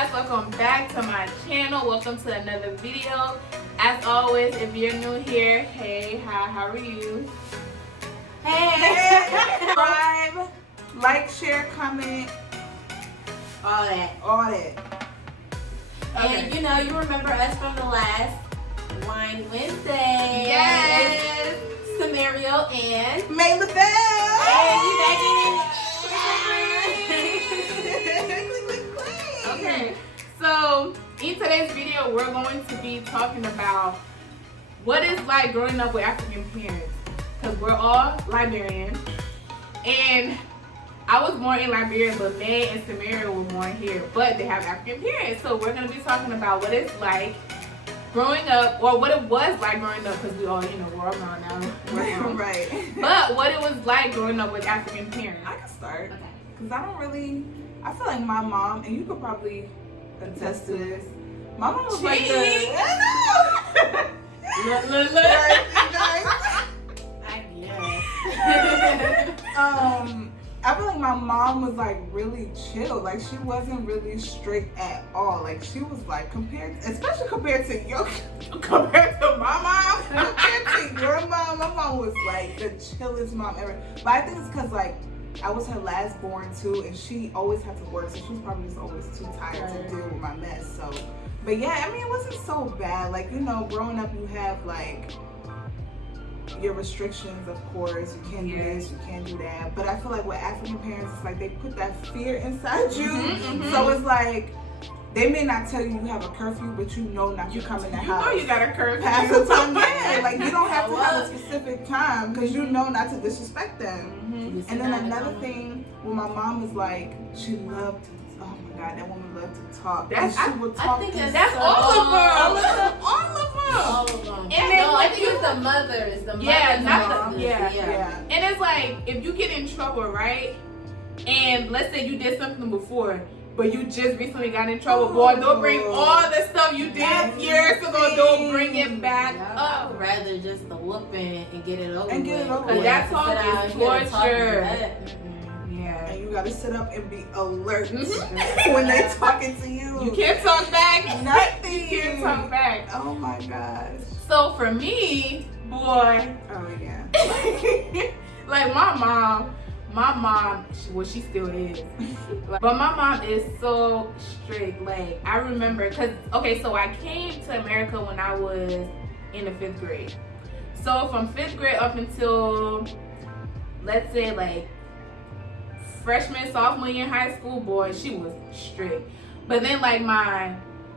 guys, welcome back to my channel. Welcome to another video. As always, if you're new here, hey, hi, how are you? Hey! Subscribe, like, share, comment, all that. Okay. And you know, you remember us from the last Wine Wednesday. Yes! Samario and May the bell! Hey, you back in it? Okay, so in today's video, we're going to be talking about what it's like growing up with African parents. Because we're all Liberian. And I was born in Liberia, but May and Samaria were born here. But they have African parents. So we're going to be talking about what it's like growing up, or what it was like growing up, because we all, you know, we're all grown now. Right. But what it was like growing up with African parents. I can start. Okay. Because I feel like my mom, and you could probably attest to this, my mom was like Chit. Look. I guess. I feel like my mom was like really chill. Like she wasn't really strict at all. Like she was like especially compared to my mom, compared to your mom. My mom was like the chillest mom ever. But I think it's because like I was her last born too, and she always had to work, so she was probably just always too tired to deal with my mess. So, but yeah, I mean it wasn't so bad. Like, you know, growing up you have like your restrictions, of course. You can't do this, you can't do that. But I feel like with African parents, it's like they put that fear inside you. So it's like they may not tell you have a curfew, but you know not to come in the house. You know you got a curfew. Pass the time, yeah. Like you don't have to have a specific time because you know not to disrespect them. And then another thing, when my mom was like, she loved to. Oh my God, that woman loved to talk. That's, she would talk. I think that's all of them. All of them. All of them. And then no, I think it's the mother. It's the mother. Yeah, not mom. the, yeah. Yeah. And it's like, if you get in trouble, right? And let's say you did something before, but you just recently got in trouble, boy, they'll bring all the stuff you did years ago, they'll bring it back I up. would rather just the whooping and get it over And get it with. over Because with. that talk is torture. Yeah. And you gotta sit up and be alert when they talking to you. You can't talk back. Nothing. You can't talk back. Oh my gosh. So for me, boy, Oh yeah. like my mom, well, she still is. But my mom is so strict. Like, I remember, so I came to America when I was in the 5th grade. So from 5th grade up until, let's say, like, freshman, sophomore year in high school, boy, she was strict. But then, like, my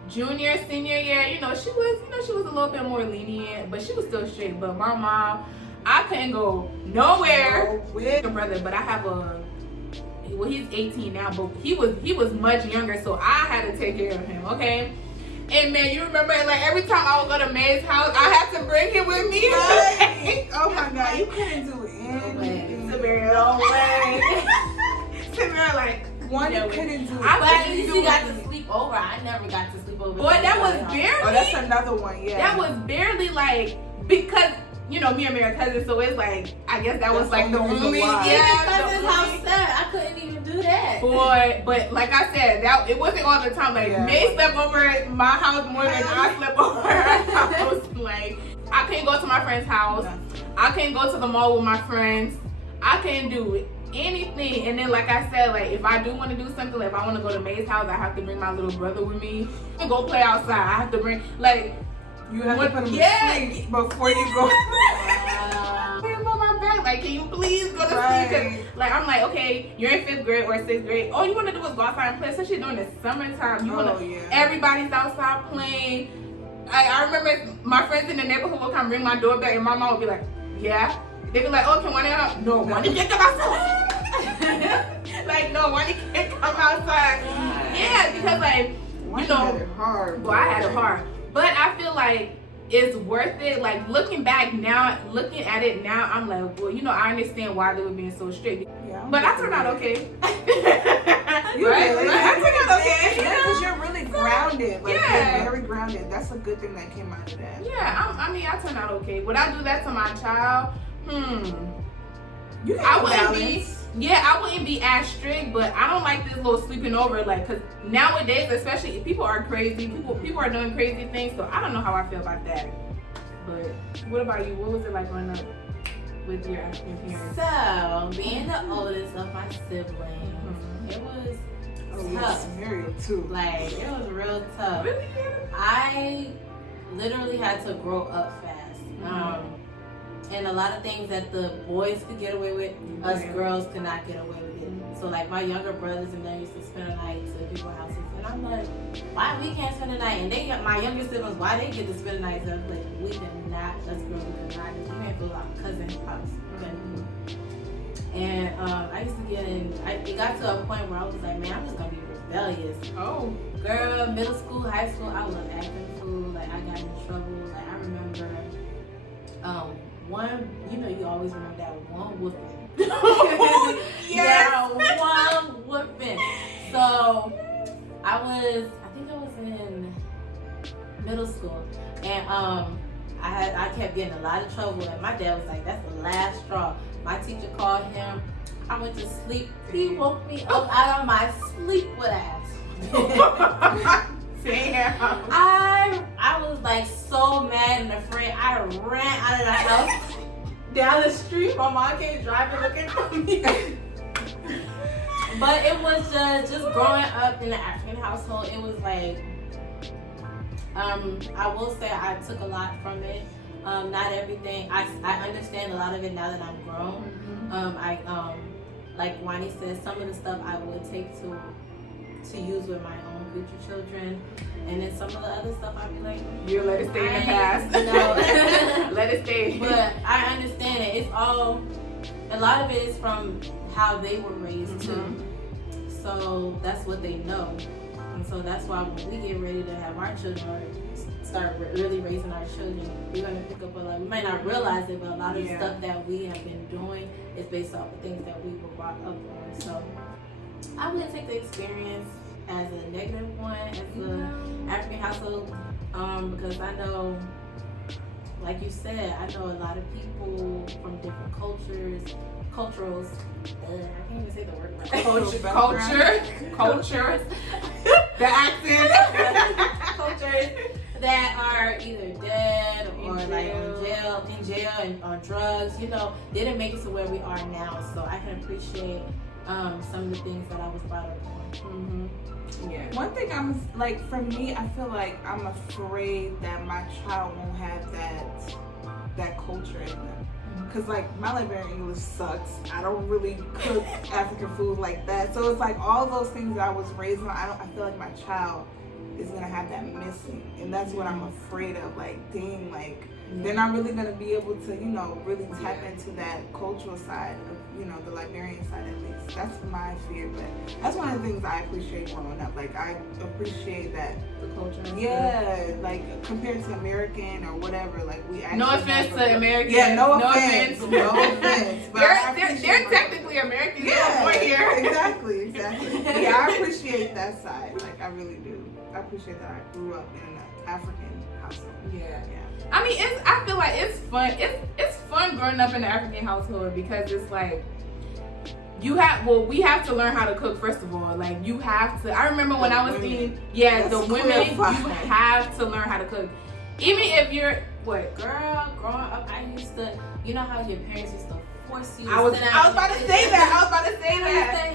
junior, senior year, she was a little bit more lenient, but she was still strict. But my mom, I couldn't go nowhere with my brother, but I have he's 18 now, but he was much younger, so I had to take care of him, okay? And man, you remember, like, every time I would go to May's house, I had to bring him with me. Right. Oh my God, you couldn't do anything. Samaria, no way. Samaria, like, you couldn't do it. But at least you got to sleep over. I never got to sleep over. Boy, that was barely. Oh, that's another one, yeah. That was barely, like, because, me and Mary are cousins, so it's like, I guess that was like the only, Cousin's house set. I couldn't even do that. Boy, but like I said, it wasn't all the time. Like, May slept over at my house more than I slept over at her house. Like, I couldn't go to my friend's house. I couldn't go to the mall with my friends. I couldn't do anything. And then, like I said, like, if I do want to do something, like if I want to go to May's house, I have to bring my little brother with me and go play outside. I have to bring, like, you have to put him to sleep before you go. Put him on my back. Like, can you please go to sleep? 'Cause, like, I'm like, okay, you're in 5th grade or 6th grade. All you want to do is go outside and play, especially during the summertime. Everybody's outside playing. I remember my friends in the neighborhood would come ring my doorbell, and my mom would be like, yeah. They'd be like, oh, can one of y'all? No, one can't come outside. Like, no, one can't come outside. Yeah, because, like, had it hard. Well, I had it hard. But I feel like it's worth it. Like, looking at it now, I'm like, well, I understand why they were being so strict. Yeah, but I turned out okay. You right? did. I turned out okay. Yeah, because you're really grounded. Like, Yeah. you're very grounded. That's a good thing that came out of that. Yeah, I turned out okay. Would I do that to my child? You I can wouldn't balance. Yeah, I wouldn't be as strict, but I don't like this little sleeping over, like, cause nowadays, especially, people are crazy. People are doing crazy things, so I don't know how I feel about that. But what about you? What was it like growing up with your parents? So, being the oldest of my siblings, it was tough. Scenario too. Like, it was real tough. Really? I literally had to grow up fast. And a lot of things that the boys could get away with, us girls could not get away with it. So like my younger brothers and them used to spend the night to people's houses, and I'm like, why we can't spend the night? And they got my younger siblings, why they get to spend the night? So I'm like, we cannot, us girls, we cannot. We can't go to our cousin's house. And I used to get in. It got to a point where I was like, man, I'm just gonna be rebellious. Oh, girl, middle school, high school, I was acting fool. Like I got in trouble. Like I remember, one, you always remember that one whooping. yes. That one whooping. So I think I was in middle school, and I kept getting a lot of trouble, and my dad was like, "That's the last straw." My teacher called him. I went to sleep. He woke me up out of my sleep with ass. Damn. I was like so mad and afraid. I ran out of the house down the street. My mom came driving looking for me. But it was just growing up in the African household. It was like, I will say I took a lot from it. Not everything. I understand a lot of it now that I'm grown. Like Wani said, some of the stuff I would take to use with my own future children, and then some of the other stuff I'd be like, you let it stay in the past. Let it stay. But I understand it. It's all, a lot of it is from how they were raised too. So that's what they know, and so that's why when we get ready to have our children or start really raising our children, we're gonna pick up a lot. We might not realize it, but a lot of the stuff that we have been doing is based off of things that we were brought up on. So I wouldn't take the experience as a negative one, as an African household, because I know, like you said, I know a lot of people from different cultures. I can't even say the word right. Culture. The accent. Cultures that are either dead or like in jail and on drugs. They didn't make it to where we are now. So I can appreciate some of the things that I was brought up on. Yeah. One thing for me, I feel like I'm afraid that my child won't have that culture in them. Because my Liberian English sucks. I don't really cook African food like that. So it's like all those things that I was raised on, I feel like my child is gonna have that missing. And that's what I'm afraid of. They're not really gonna be able to, really tap into that cultural side of, the Liberian side at least. That's my fear, but that's one of the things I appreciate growing up. I appreciate that The culture. Yeah, compared to American or whatever, we actually. No offense to American. Yeah, no offense. No offense. But they're technically American. Yeah, here. Exactly. Yeah, I appreciate that side. I really do. I appreciate that I grew up in an African household. Yeah. I mean, I feel like it's fun. It's fun growing up in an African household because it's like we have to learn how to cook first of all. You have to. I remember when I was seeing, the women, you have to learn how to cook. Even if you're Girl, growing up, I used to. You know how your parents used to force you. I was about to say that. I used to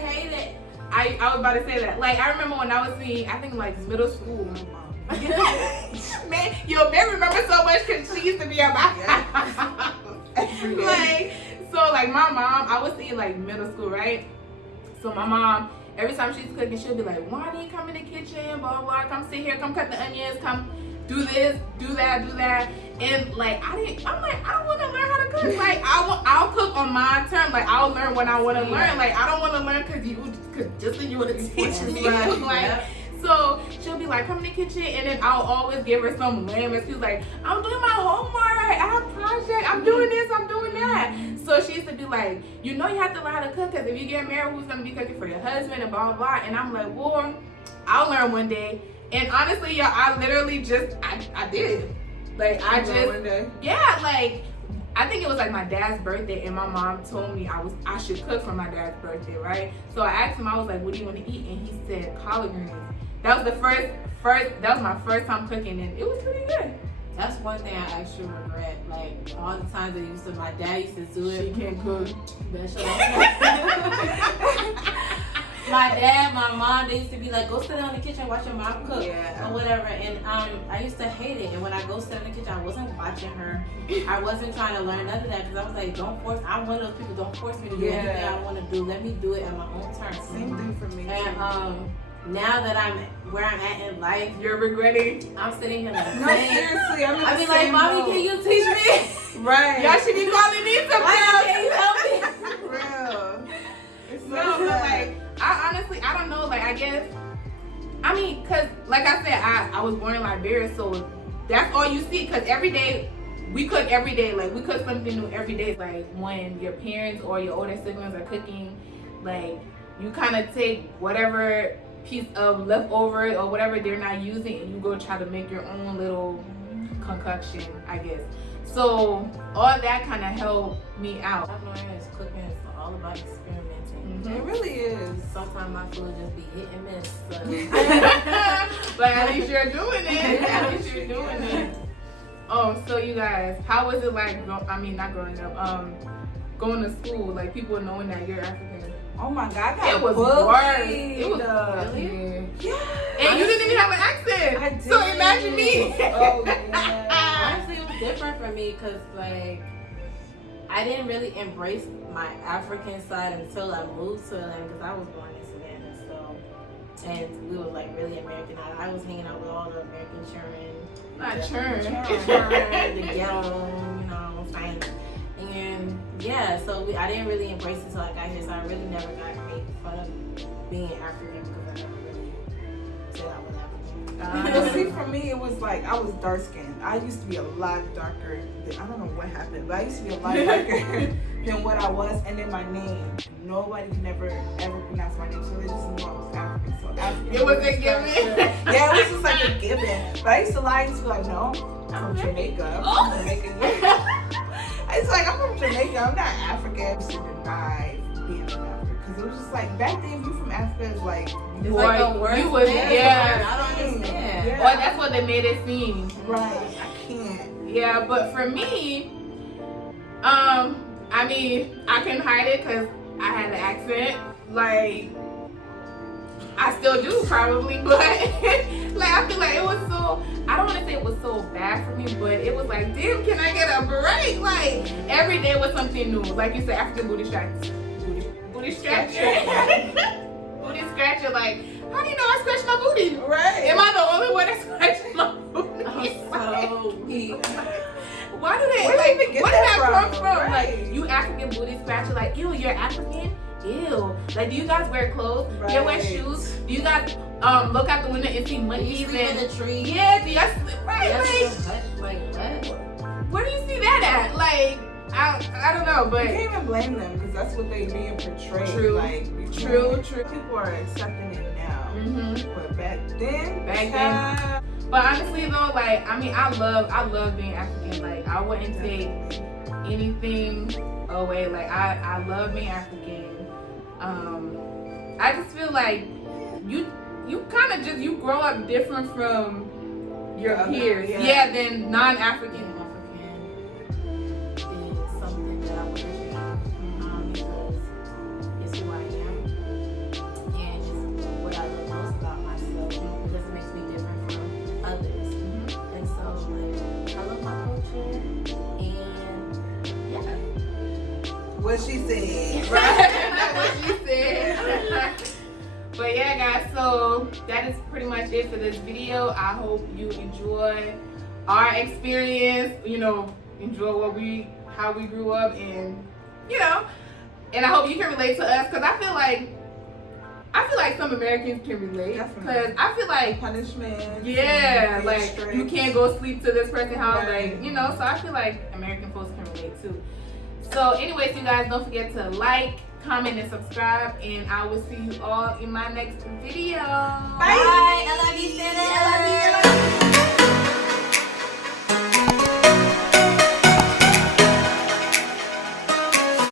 hate it. I was about to say that. I remember when I was seeing, I think middle school. Man, Mary remember so much because she used to be at my house. My mom, I was in middle school, right? So my mom, every time she's cooking, she'll be like, Wani, come in the kitchen, blah, blah, come sit here, come cut the onions, come do this, do that. And I don't want to learn how to cook. I'll cook on my terms. I'll learn when I want to learn. I don't want to learn because just then you want to teach me. So she'll be like, come in the kitchen, and then I'll always give her some lame excuse I'm doing my homework, I have a project, I'm doing this, I'm doing that. So she used to be like, you have to learn how to cook because if you get married, who's going to be cooking for your husband and blah, blah, blah. And I'm like, well, I'll learn one day. And honestly, y'all, I literally I did. One day. Yeah, I think it was like my dad's birthday, and my mom told me I should cook for my dad's birthday, right? So I asked him, I was like, what do you want to eat? And he said collard greens. That was the first that was my first time cooking, and it was pretty good. That's one thing I actually regret. Like all the times that my dad used to do it. She can't cook. My dad, my mom, they used to be like, go sit down in the kitchen, watch your mom cook, or whatever. And I used to hate it. And when I go sit in the kitchen, I wasn't watching her. I wasn't trying to learn none of that, because I was like, I'm one of those people. Don't force me to do anything I want to do. Let me do it at my own terms. Same thing for me. And now that I'm where I'm at in life, you're regretting. I'm sitting here like, no, seriously, I be like, mommy, can you teach me? Right. Y'all should be calling me sometimes. Can you help me? For real. It's so No, but like, I honestly, I don't know. Like, I guess, I mean, cause like I said, I was born in Liberia, so that's all you see. Cause every day we cook every day. Like, we cook something new every day. Like, when your parents or your older siblings are cooking, like, you kind of take whatever piece of leftover or whatever they're not using, and you go try to make your own little concoction, I guess. So all that kind of helped me out. I've learned is cooking is all about experimenting. it really is. Sometimes my food just be hit and miss. So. But at least you're doing it. At least you're doing it. Oh, so you guys, how was it like? Not growing up. Going to school, like people knowing that you're African. Oh my God, I got It was bullied. worse. It was Really? Yeah. And you didn't even have an accent. I did. So imagine me. Oh yeah. Honestly, it was different for me because, like, I didn't really embrace my African side until I moved to Atlanta, because I was born in Savannah, so, and we were like really American. I was hanging out with all the American children. Not churn. The ghetto, fine. And yeah, so I didn't really embrace it until I got here, so I really never got made fun of being African, because I never really said I was African. Well, see, for me, it was like I was dark skinned. I used to be a lot darker. I don't know what happened, but I used to be a lot darker than what I was. And then my name, nobody could never ever pronounce my name, so they just knew I was African. So African. It was a given. Yeah, it was just like a given. But I used to lie and be like, no, I'm from Jamaica. I'm from Jamaica. It's like, I'm from Jamaica. I'm not African. I used to deny being from Africa, because it was just like back then, if you from Africa, it's like. It's like the worst you was, thing. yeah. I don't understand. Yeah. Well, that's what they made it seem. Right. I can't. Yeah, but for me, I couldn't hide it because I had an accent. Like, I still do probably, but like I feel like it was so, I don't want to say it was so bad for me, but it was like, damn, can I get a break? Like, every day was something new. Like you said, African booty scratcher. Booty scratcher. Booty scratcher. Like, how do you know I scratch my booty? Right. Am I the only one that scratches my booty? So weak. Why do they, Where like, did they get where did that that come from? from? Right. Like, you African booty scratcher, like, ew, you're African? Ew. Like, do you guys wear clothes? Do you wear Right. shoes? Do you guys look out the window and see You monkeys sleep in and the tree. yeah, do you guys right? Yes, Like, like what? where do you see that at? Like, I don't know, You but can't even blame them, because that's what they being portrayed. True. Like, True. People are accepting it now, but back then. But honestly though, like, I love being African. Like, I wouldn't take anything away. Like, I love being African. I just feel like you kind of just, you grow up different from your peers, than non-African. African is something that I want to change, because it's who I am, and it's what I love most about myself, because it makes me different from others. And so, like, I love my culture, and yeah. What she said. Right? That's what she said. But yeah, guys, so that is pretty much it for this video. I hope you enjoy our experience, enjoy how we grew up, and and I hope you can relate to us, because I feel like some Americans can relate, because I feel like punishment. yeah, like strict. you can't go sleep to this person's house, Right. like so I feel like American folks can relate too. So anyways, you guys, don't forget to like, comment, and subscribe, and I will see you all in my next video. Bye. I love you, Santa. I love you.